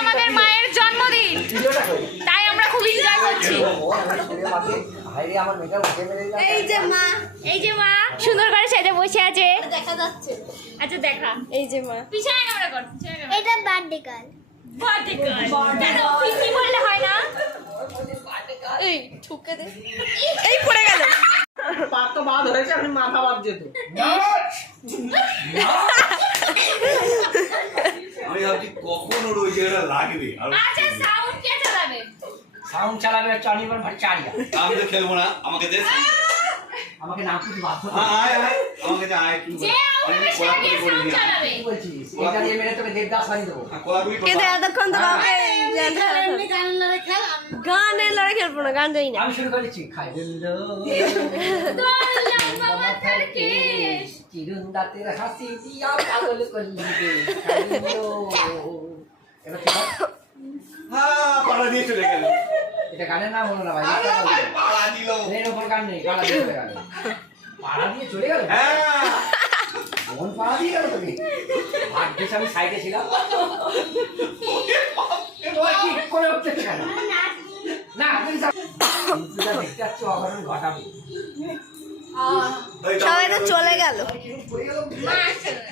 আমাদের মায়ের জন্মদিন, তাই আমরা খুব এনজয় করছি। এই যে মা সুন্দর করে সেজে বসে আছে, দেখা যাচ্ছে। আচ্ছা দেখা, এই যে মা পিছনে ক্যামেরা কর, এটা বার্থডে গার্ল। বার্থডে গার্ল কেন পিছনে বললে হয় না? এই ঠুকে দে, এই পড়ে গেল। পাত তো বাদ হয়েছে, আপনি মাথা বাদ যেত। আমি ভাবছি কখন ওর ওই জায়গাটা লাগবে। আচ্ছা সাউন্ড কে চালাবে? সাউন্ড চালাবে হচ্ছে অনির্বাণ ভট্টাচার্য। আমি তো খেলবো না, আমাকে দে। আমাকে নাম কিছু বাধ্য আয় আয়, আমাকে দে আয়। যে আমাকে সাথে সাউন্ড চালাবে বলছিস এটা দিয়ে মেরে তোকে দেবদাস বানিয়ে দেবো। কোলাকুলি করব। কিন্তু এতক্ষণ তো কাউকে গানের লড়াই খেলবো না, গান যাই না। আমি শুরু করেছি খাই দিলো বাবা তার কেশ চিরুন দাঁতের হাসি দিয়া পাগল করলি রে খাই দিলো। এবার ঠিক আছে? হ্যাঁ, পাড়া দিয়ে চলে গেল। এটা গানের নাম হলো না ভাই। পাড়া দিল। এর ওপর গান নেই, পাড়া দিয়ে চলে গেল। পাড়া দিয়ে চলে গেল? হ্যাঁ। কোন পাড়া দিয়ে গেল তুমি? ভাগ্যিস আমি সাইডে ছিলাম। তোমার কি করে হচ্ছে কেন? না, তুমি যা দেখতে যাচ্ছ অঘটন ঘটাবে। সবাই তো চলে গেল। মা আসছে না।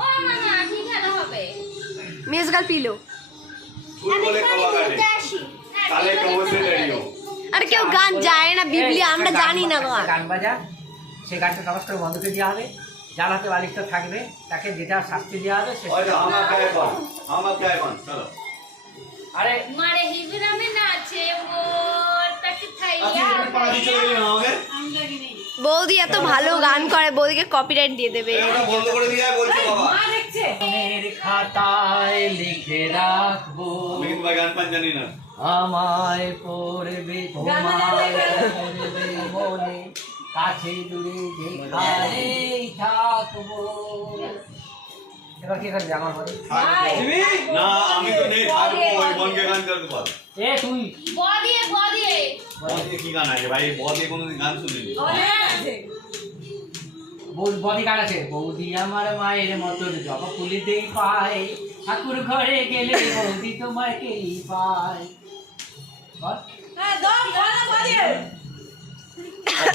ও মামা কি খেলা হবে? Musical pillow. ফুল বলে কলা কাটে। কালে কবসে রেডিও। আরে কেউ গান যায় না, বিবলি আমরা জানি না গান। গান বাজা, সেই গানটা নবাস করে বন্ধ করে দেওয়া হবে। যার হাতে বালিশটা থাকবে তাকে যেটা শাস্তি দেওয়া হবে সে। ওই আমার গায়ে পান, চলো। আরে মারে হিবিরা মে নাচে মোর তাকে থাইয়া পাড়া দিয়ে চলে গেল আমাকে। বৌদি এত ভালো গান করে, বৌদিকে কপিরাইট দিয়ে দেবে। ওটা বন্ধ করে দিয়ে বলছি বাবা। মনের খাতায় লিখে রাখবো, আমি কিন্তু ভাই গান পান জানি না। আমায় পড়বে তোমায় পড়বে মনে, কাছে দূরে যেখানেই থাকবো। এবার কি করবি আমার মনে? না আমি তো নেই, থাকবো ওই মনকে গান করতে পারবো। এ তুই বদিয়ে বদিয়ে কি গান আছে ভাই? বদিয়ে কোনোদিন গান শুনিনি। বৌদি গান আছে। বৌদি আমার মায়ের মতন জবা ফুলিতেই পায়, ঠাকুর ঘরে গেলে বৌদি তোমাকেই পায়। বল।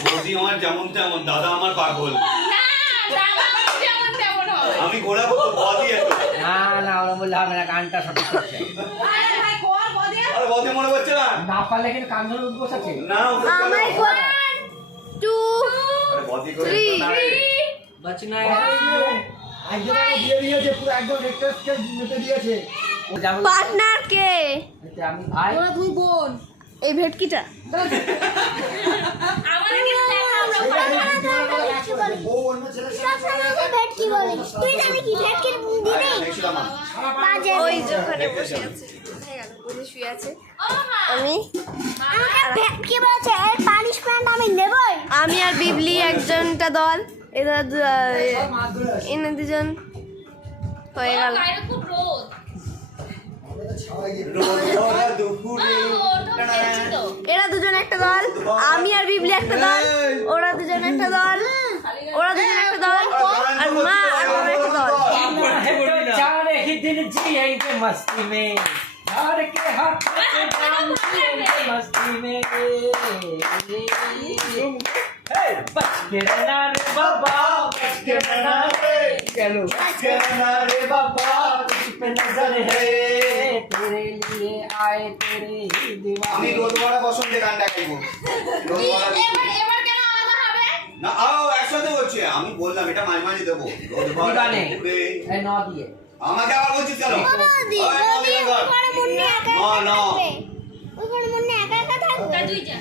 বৌদি আমার যেমন তেমন, দাদা আমার পাগল। না দাদা যেমন তেমন হবে। আমি ঘোরাবো তো বদিয়ে তো। না না ওরা বললে হবে না, গানটা সঠিক করছে। আরে বদি মনে পড়ছে না? না পারলে কিন্তু কান ধরে উদ্বোস আছে। না আমার 1 2 আরে বদি করে 3 না রে। বচনা একজন দিয়ে দিয়েছে, পুরো একদম রেকটাসকে মেপে দিয়েছে। ও যাবে। পার্টনার কে? এটা আমি ভাই। তুই বোন। এই ভেটকিটা আমাদের কি দেখাও বউ অন্য ছেলের সব সময় যে ভেটকি বলিস, তুই জানি কি ভেটকির বুদ্ধি নেই? দেখছিলাম না। বাজে। ওই যে ওখানে বসে আছে, কোথায় গেল? বসে শুয়ে আছে। ও মা আমি আমাকে ভেটকি বলছে, এর পানিশমেন্ট আমি নেবই। আমি আর বিবলি একজনটা দল, এরা এনে দুজন হয়ে গেল। বাইরে খুব রোদ। রোদ দুপুরে এরা দুজন একটা দল, আমি আর বিবলি একটা দল, ওরা দুজন একটা দল, ওরা দুজন একটা দল, আর মা আর বাবা একটা দল। चारे ही दिन जिएंगे मस्ती में, झाड़ के हाथ से जाम जिएंगे मस्ती में। बच के रहना रे बाबा, बच के रहना रे, चलो बच के रहना रे बाबा, तुझ पे नजर है, तेरे लिए आए तेरे ही दीवाने। আমি রোদওয়ালা বসন্তে গানটা গাইবো। রোদওয়ালা এবার কেন আলাদা হবে? না আও একসাথে বলছি, আমি বললাম এটা মাঝে দেবো। রোদওয়ালা दीवाने দুপুরে ए नौ दिए আমাকে আবার বলছিস কেন? বৌদি, ওই বৌদি, নদী গান। ওখানে মুন্নি একা না, একা না। থাকবে। ওখানে মুন্নি একা একা থাকবে। তা তুই যা।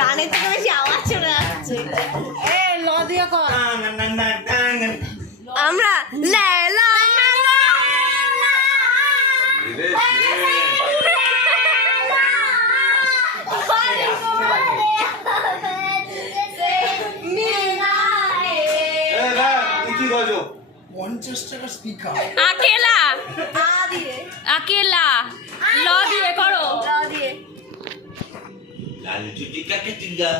গানে থেকে বেশি আওয়াজ চলে যাচ্ছে। আমরা লেলা রে, রে। এ, দেখ, তুই বাজো 50 টাকা স্পিকার अकेला আ দিয়ে अकेला ल दिए करो ল দিয়ে লালু চুটি কাকে চিঙ্গা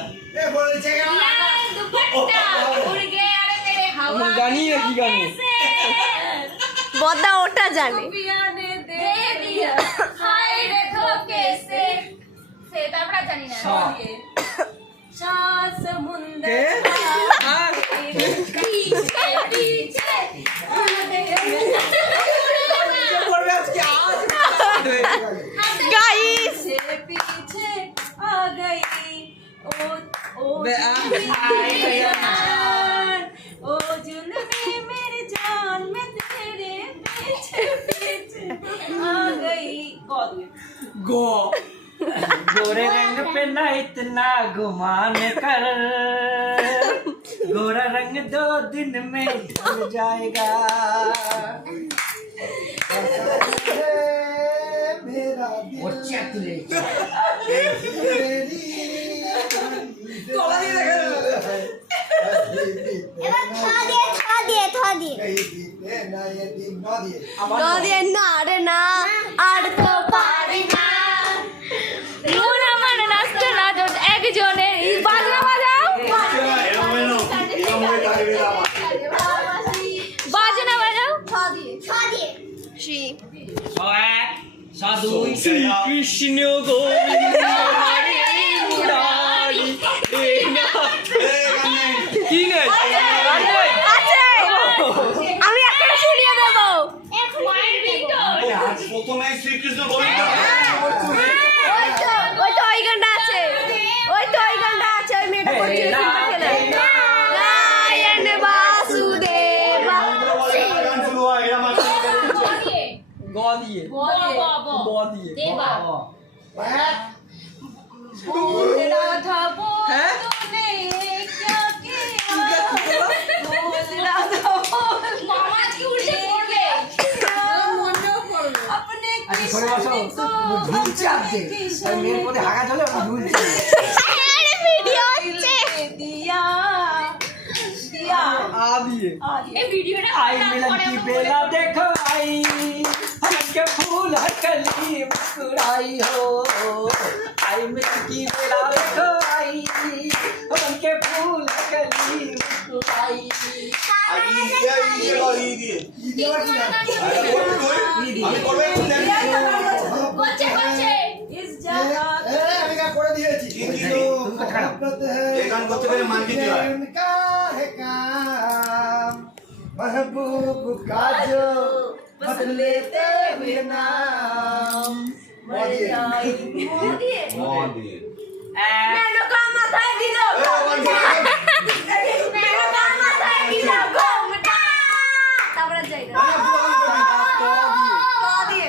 এ বলেছে लाल दुपट्टा उड़ गया रे मेरे हवा জানি না কি গানে বদা ওটা জানে पिया ने दे दिया हाय रे धोखे से तापड़ा जानी ना हाँ। शाह समुंदर কে আর पीछे पीछे পড়বে আজকে আজ গাইস पीछे आ गई ओ ओ जुल्फे मेरी जान में तेरे पीछे पीछे आ गई गो गोरे रंग पे ना इतना गुमान कर गोरा रंग 2 दिन में ढल जाएगा मेरा दिल और चेक ले तेरी এবার থ দিয়ে ল দিয়ে না রে না আর তো পারি না মন আমার নাচতে না তো একজনে বাজনা বাজাও বাজনা বাজাও থ দিয়ে শ্রী साधु श्री कृष्ण गोविंद हरे मुरारी কি নেই আছে আমি একটা শুনিয়ে দেব আজ প্রথমে শ্রীকৃষ্ণ গোবিন্দ ওই তো ওই গানটা আছে ওই মেয়েটা করছে নারায়ণ বাসুদেবা গান শুরু হয় এরা মাঝে গ দিয়ে ব দিয়ে দেবা। হ্যাঁ राधा बोल हैं? तूने क्या किया बोल राधा बोल मामा जी उल्टे बोल गए अपने আচ্ছা সরে বসো ঝুলছে আজকে আর মেয়ের মধ্যে হাগা চলে ওটা ঝুলছে আরে ভিডিও হচ্ছে दिया दिया आ दिए ये वीडियो ना आई मिलन की बेला देखो आई हमन के फूल हकली मुस्कुराई हो आई मिलन की बेला देखो आई हमन के फूल हकली मुस्कुराई আমি করবে बच्चे बच्चे इस जगह আমি করে দিয়েছি কিন্তু এই গান করতে গেলে মান দিতে হয় इनका है काम महबूब का जो बस लेते हुए नाम मर जाएंगे মন দিয়ে মেনো কা মাথায় দিল মেনো কা মাথায় দিল ঘোমটা তারপরে যাই না দিয়ে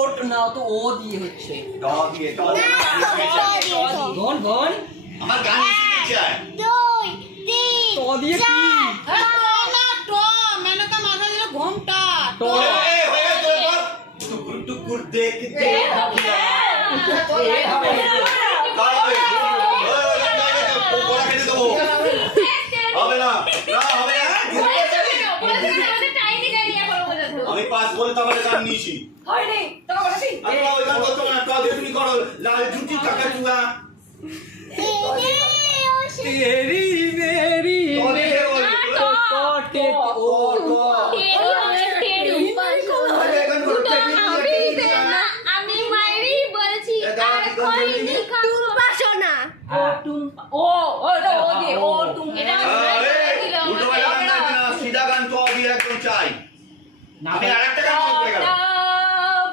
ওট নাও তো ও দিয়ে হচ্ছে ড দিয়ে ড দিয়ে গন গন আমার গান শিখতে চায় 2 3 তো দিয়ে কি তো এই হয়ে গেল তোর পর টুকুর টুকুর দেখতে হবে গোলা কেটে দেবো হবে না হবে না আমি পাস বলে তোমার গান নিয়েছি হয়নি তোমার বলেছি আর তোমরা ওই গান করতে পারো না দিয়ে তুমি করো লাল জুটি কাকা চুয়া तेरी मेरी तो टे ओ আমি মাইরি বলছি আর কই টুম্পা সোনা ও দিয়ে ও তুম এটা উল্টো পাল্টা গান গাইছি না সিধা গান তো দিয়ে একদম চাই আমি আরেকটা গান করতে গেলাম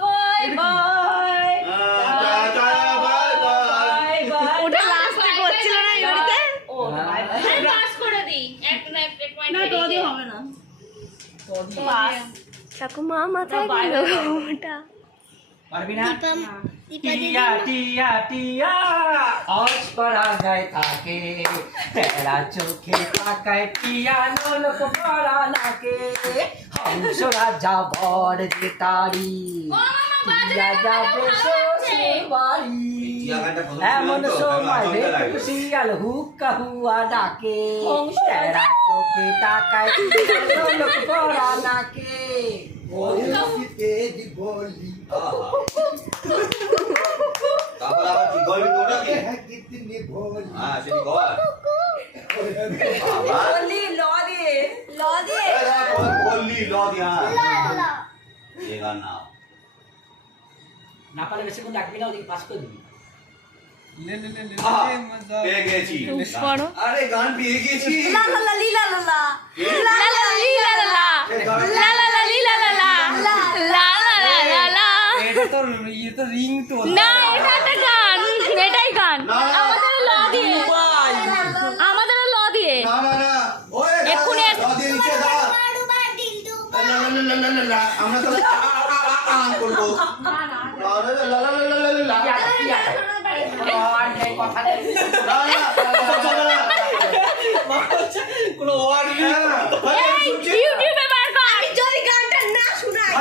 বাই বাই ওটা লাস্টে করছিল না ইউরিতে ও বাই বাই পাস করে দিই এক পয়েন্ট না তো দিয়ে হবে না পাস ঠাকুমা মাথায় দিল ঘোমটা পারবি না টিয়া টিয়া টিয়া आज पड़ा गए ताके तेरा चोखे ताकाय टिया लोक पड़ा नाके हम सोरा जा बड़ जे तारी टिया जाबे শ্বশুর বাড়ি গানটা প্রথম এমন শুনলাম তো, সময় আমি আচমকা লাগে। শিয়াল হুক্কা হুয়া ডাকে বংশ। তেরা চোখে তাকায় লোক পড়া নাকে তেরি বলি তারপর আবার কি বলবি তো ওটা কি? কিতনি ভোলি হ্যাঁ, সেটি কর। আবার? ল দিয়ে এ দেখ, বললি, ল দিয়া। এ গান না। না পারলে বেশি কোন ডাকবি না ওদিকে পাস করে দিবি আহা, পেয়ে গেছি। উফ, বড়। আরে গান পেয়ে গেছি। লা লা লা লি লা লা লা লা লা লা লি লা লা লা। লা লা লা লি লা লা লা। লা লা লা লা লা। এটা তো ইয়ে তো রিং তো না, এটা একটা গান। এটাই গান। না, না। আমাদের ল দিয়ে। আমাদের ল দিয়ে। না, না, না। ওই, এক্ষুনি ল দিয়ে নিচে দাঁড়া। লা, লা, লা, লা, লা, লা, লা। আমরা তাহলে করবো। লা, লা, লা, লা, লা, লা, লা, লা, লা। কথা নেই না, না, চলো না। কোনো ওয়ার্ড হ্যাঁ, এই, ইউটিউবে বার কর। যদি গানটা না শোনায়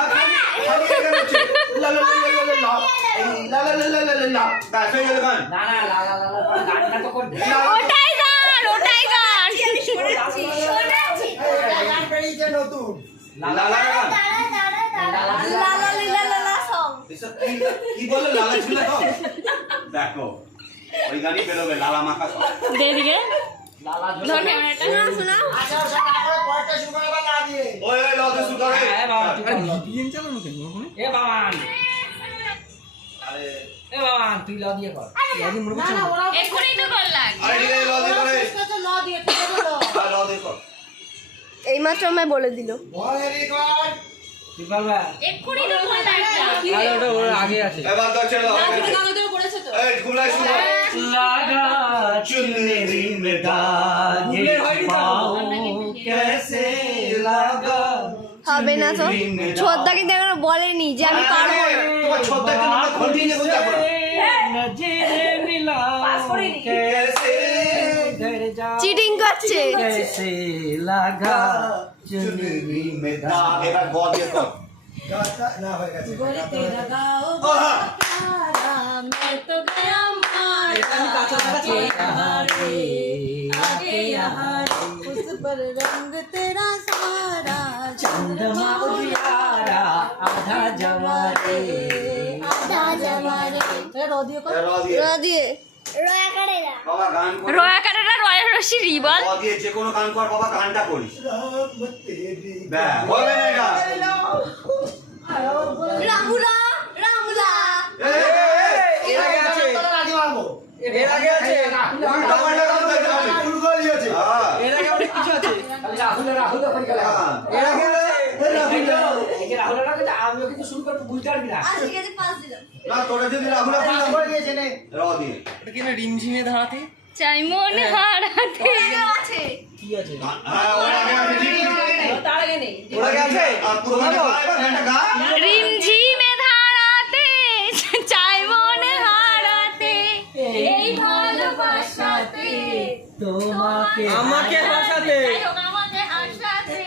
খালি এখানে হচ্ছে। লা, লা, লা, লা, লা, লা, লা। এই লা, লা, লা, লা, লা, লা, লা। ব্যাস, হয়ে গেল গান। না না লা লা লা লা গানটা তো করবে ওটাই গান, ওটাই গান। গান বেরিয়েছে নতুন লা লা, লা, লা, গান। লা লা লি লা লা লা সং এসব কি বললো? লালা ছিল তো? দেখো, ওই গানই বেরোবে, লালা মাখা সব। দে এদিকে। লা লা ধর ক্যামেরাটা। শোনাও আচ্ছা সকালে পড়তে শুরু করে না দিয়ে ওই, ওই, লতে শুরু করে। এ বাবা এ বাবান আরে, এ বাবান তুই ল দিয়ে কর এক্ষুনি তো কর লাগ। আরে ঠিক আছে, লতে করে। হ্যাঁ, লতে কর। এইমাত্র আমায় বলে দিল ভয়েরি গড তুই পারবা এক্ষুনি তো কর লাগ। আরে ওটা ওর আগে আছে এবার তো ছেড়ে দাও। এই, গুলাই শুরু কর। লাগা चुनरी में गुले भाई पाँव कैसे लगा হবে না তো ছোদ্দা কিন্তু এখনো বলেনি যে আমি পারবো না তোমার ছোট্ট একটা নাম ঘন্টি নিয়ে বসে থাকো নজরে মিলা कैसे চিটিং করছে कैसे लगा चुनरी में दाग এবার গ দিয়ে কর গাতা না হয়ে গেছে আহা चंद्रमा उजियारा आधा जवारे এ র দিয়ে র দিয়ে বাবা গান কর রয়া কাটাটা রয়া রশি রি বল। র দিয়ে যে কোনো গান কর বাবা গানটা করিস রাম তেরি ব্যাস হবে না এটা রামুলা রামুলা এর আগে আছে রাজি মারবো এর আগে আছে উল্টো পাল্টা গান গাইতে হবে ফুল গোল দিয়েছে হ্যাঁ এর আগে অনেক কিছু আছে রাহুল করে গেল হ্যাঁ। এর আগে এই যে রাহুল রাখে আমিও কিন্তু শুরু করব বুঝতে পারবি না আজ ঠিক আছে পাঁচ দিলাম না তোরা যদি রাহুল করে দিয়েছে নে র দিয়ে চাই মন হারাতে। আছে কি আছে হ্যাঁ ওর আগে আছে ঠিক তার আগে নেই ওর আগে আছে আর পুরো গানটা গা এবার গানটা গা রিমঝিমে ধারাতে চাই মন হারাতে এই ভালোবাসাতে তোমাকে আমাকে হাসাতে যাই হোক, আমাকে হাসাতে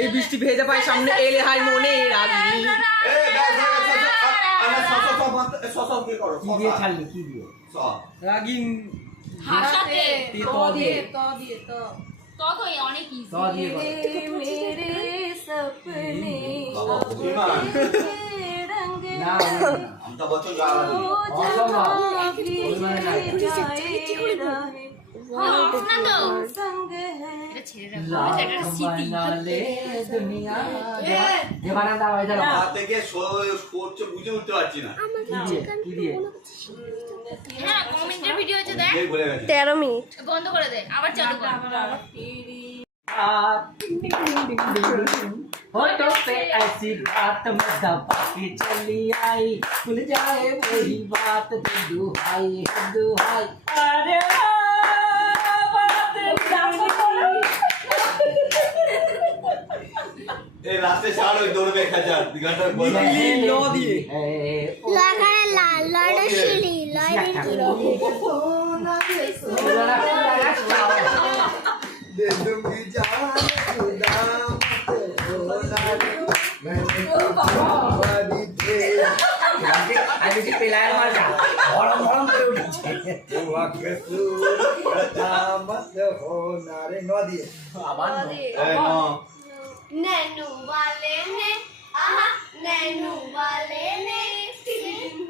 এই বৃষ্টি ভেজা পায় সামনে এলে হাই মনে রাগি এ ব্যাস আরে সস কি করো কি দিয়ে ছাড়লি কি দিয়ে সস রাগি হাসাতে তো দিয়ে তো অনেক ইজি তো দিয়ে বল मेरे सपने বাবা বুঝিমান না আমটা বছর যাওয়া অসম্ভব ওই মানে নাই এটা ছেড়ে রাখো এটা একটা স্মৃতি। बनाले दुनिया দেবানা দাও ইধার হাত থেকে করছে বুঝে উঠতে পারছি না কি দিয়ে হ্যাঁ কমেন্টের ভিডিও আছে দেখ। এই ভুলে গেছি 13 মিনিট বন্ধ করে দে আবার চালু কর। होठों पे ऐसी बात मैं दबा के चली आई भूल जाए वही बात दुहाई दुहाई अरे এই রাস্তায় ছাড় ওই দৌড়বে খাজার গানটা বল लो दिए লড়াই লাল লড়াই শিলি লড়াই दे दूंगी जान खुदा मैंने वादी थे আমি যে পেলায় মার গরম গরম করে উঠেছে मत हो नारे नौ दिए আবার ন। नैनू वाले ने आहा नैनू वाले ने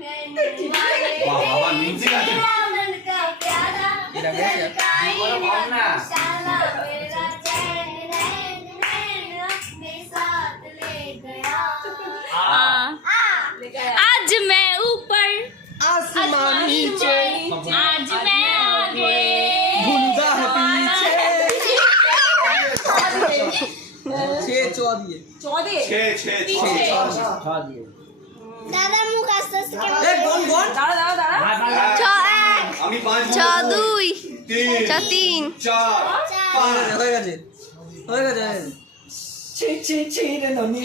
नैनू वाले वाह, वाह, वाह, म्यूजिक आती है। तेरा मन का प्यारा এটা বেশ ललकाई বড় ভাব না। शाला मेरा चैन नैन नैन अपने साथ ले गया आज मैं ऊपर आसमान नीचे आज मैं आगे भूलदा है पीछे छे चौ दिए छः छः छः दिए दादा मुख आस्ते आस्ते ए कौन कौन ছ এক আমি পাঁচ ছ দুই তিন ছ তিন চার পাঁচ হয়ে গেছে হয়ে গেছে ছি ছি ছি রে ননি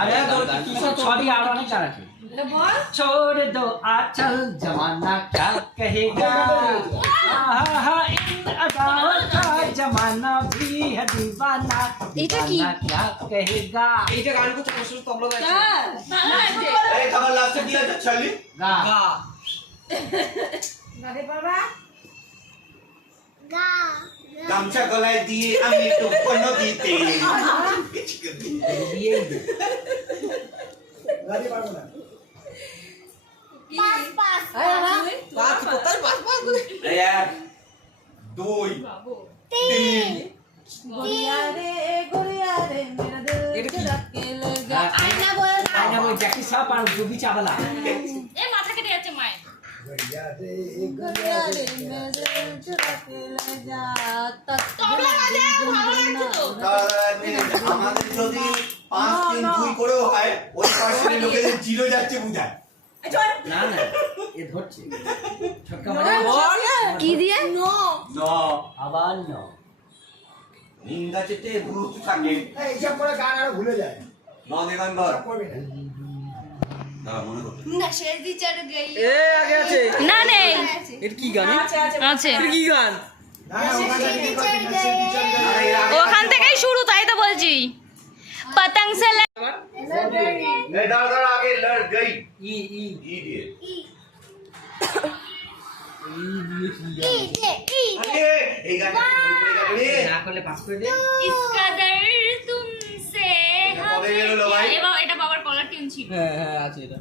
अरे दो छोड़ी और नहीं चला छोड़ दो आचल जमाना क्या कहेगा आहा इन अदाओं का जमाना भी है दीवाना এটা কি? दीवाना क्या कहेगा এইটা গান করতে বসে তোমরা গাইছো আরে খাবার লাস্টে কি আছে ছালি গা गा গামছা গলায় দিয়ে আমি একটু পণ্য দিতে দিয়েই দে गाड़ी मारो ना पास पास বাত কোথায় বাত বাত এক দুই তিন आईना बोल আয়না বই জ্যাকি সাপ আর জুবি চাবলা এ মাথা কেটে যাচ্ছে মায়ের गड़िया रे गड़िया रे তবলা বাজে ভালো লাগছে তো আমাদের যদি 5 3 2 করেও হয় ওই পার্সেন্টের লোকেদের জিরো যাচ্ছে বুঝায় না না এ ধরছে ছক্কা মারা বল কি দিয়ে ন আবার ন নিন্দা চেতে গুরুত্ব থাকে এই সব করে গান আর ভুলে যায় 9 নভেম্বর করবে না দাঁড়া মনে করতে नशे दी चढ़ गई এ আগে আছে না নেই এটা কি গান আছে এটা কি গান না ওখানে কি করছে না সে বিচার করে আরে এর আগে ওখান থেকেই শুরু তাই তো বলছি পতंग से नहीं दादा आगे लड़ गई ই ই ई दिए ই দিয়ে কি ई दे अरे এই গানটা পড়ে না করলে পাস করে দে इस कदर तुमसे কবে বেরোলো ভাই? এটা বাবার কলার টিউন ছিল হ্যাঁ হ্যাঁ আছে এটা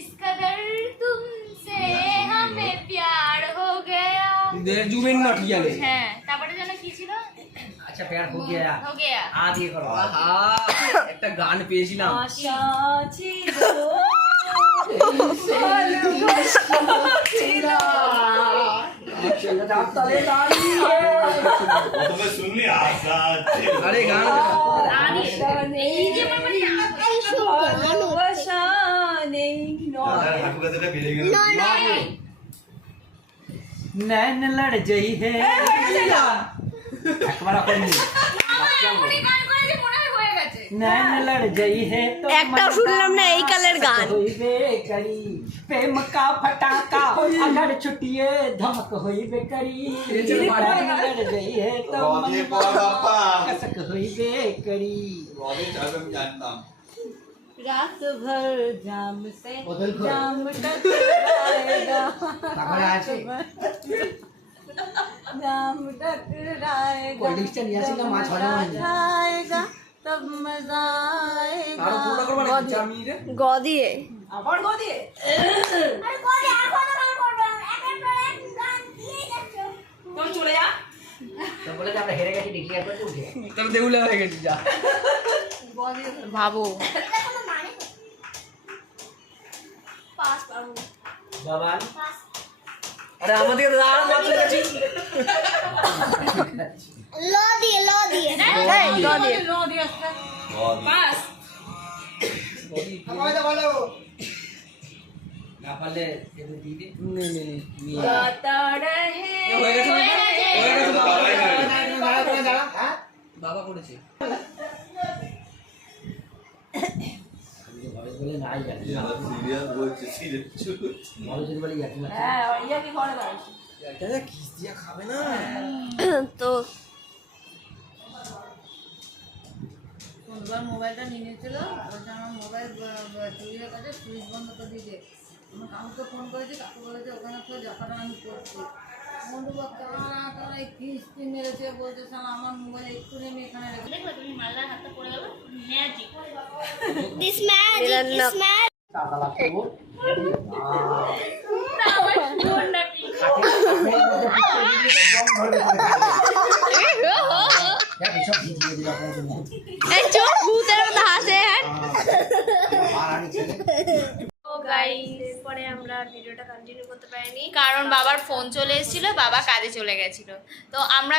इस कदर तुमसे हमें प्यार हो गया জুবিন নট গিয়ালে হ্যাঁ তারপরে যেন কি ছিল আচ্ছা প্যার हो गया हो गया আ দিয়ে করো আহা একটা গান পেয়েছিলাম আশা ছিল তালে দাঁড়িয়ে তুমি শুনলি আশা আরে গান এই যে মানে দাদার হাঁটু কাছেটা বেড়ে গেল नैन लड़ गई है একবার আপনি नैन लड़ गई है तो একটাও শুনলাম না এই কালের গান होइबे करी प्रेम का फटाका अगर छुट्टिए धमक होइबे करी नैन लड़ गई है तो রদে পড়াপা कसक होइबे करी রদে চাবে আমি জানতাম रात भर जाम से বদল কর जाम टकराएगा তারপরে আছে जाम टकराएगा কোল্ড ড্রিঙ্কসটা নিয়ে আসি না মাছ হয় না आएगा तब मजा आएगा আর পুরো করব না জামি রে গ দিয়ে আবার গো দিয়ে अरे कोई आंखों ना कर रहा एक एक गान दिए जाच्छो তুই চলে যা তো বলে যে আমরা হেরে গেছি দেখি আর করতে উঠে তোর দেউলে হয়ে গেছি যা ভাবো देखो मैं माने पास पाऊं বাবা पास আরে আমাদের রাত মাত্র গেছি लो दिए এই গ দিয়ে নো দিয়ে পাস আমায় তো বলো না পারলে এদের দিয়ে দে নে নে নে गाता रहे হয়ে গেছে হয়ে গেছে দাঁড়া তুমি দাঁড়া হ্যাঁ বাবা করেছে ঘরে বলে নাই জানি সিরিয়াস বলছে সিরিয়াস ঘরে যদি বলে ইয়াকি মাছ হ্যাঁ ইয়া কি ঘরে দাঁড়াস এটা কিস দিয়া খাবে না তো কোনবার মোবাইলটা নিয়ে নিয়েছিল বলছে আমার মোবাইল চুরি হয়ে গেছে সুইচ বন্ধ করে দিয়েছে কাকুকে ফোন করেছি, কাকু বলেছে ওখানে তো যখন আমি করছি বন্ধু তারা কিস্তি মেরেছে বলছে শালা আমার মোবাইল একটু নেমে এখানে রেখে দেখো তুমি মালদার হাতটা পড়ে গেল magic This magic is magic. টাকা লাগতো কোনটা কি সব ভিজিয়ে দিলাম এই চোখ ভূতের মতো হাসে হ্যাঁ আর আমি ছেলে পরে আমরা ভিডিওটা কন্টিনিউ করতে পারিনি কারণ বাবার ফোন চলে এসেছিল, বাবা কাজে চলে গেছিল। তো আমরা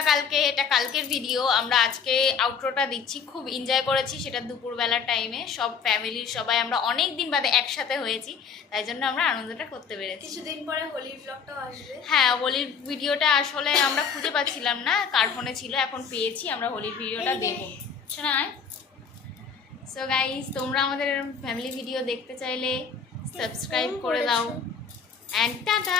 কালকের ভিডিও আমরা আজকে আউটরোটা দিচ্ছি। খুব এনজয় করেছি সেটা দুপুরবেলার টাইমে, সব ফ্যামিলির সবাই আমরা অনেক দিন বাদে একসাথে হয়েছি, তাই জন্য আমরা আনন্দটা করতে পেরেছি। কিছুদিন পরে হোলির ব্লগটাও আসবে। হ্যাঁ, হোলির ভিডিওটা আসলে আমরা খুঁজে পাচ্ছিলাম না কার ফোনে ছিল, এখন পেয়েছি, আমরা হোলির ভিডিওটা দেবো শোনা। সো গাইস, তোমরা আমাদের ফ্যামিলি ভিডিও দেখতে চাইলে সাবস্ক্রাইব করে দাও। And tata.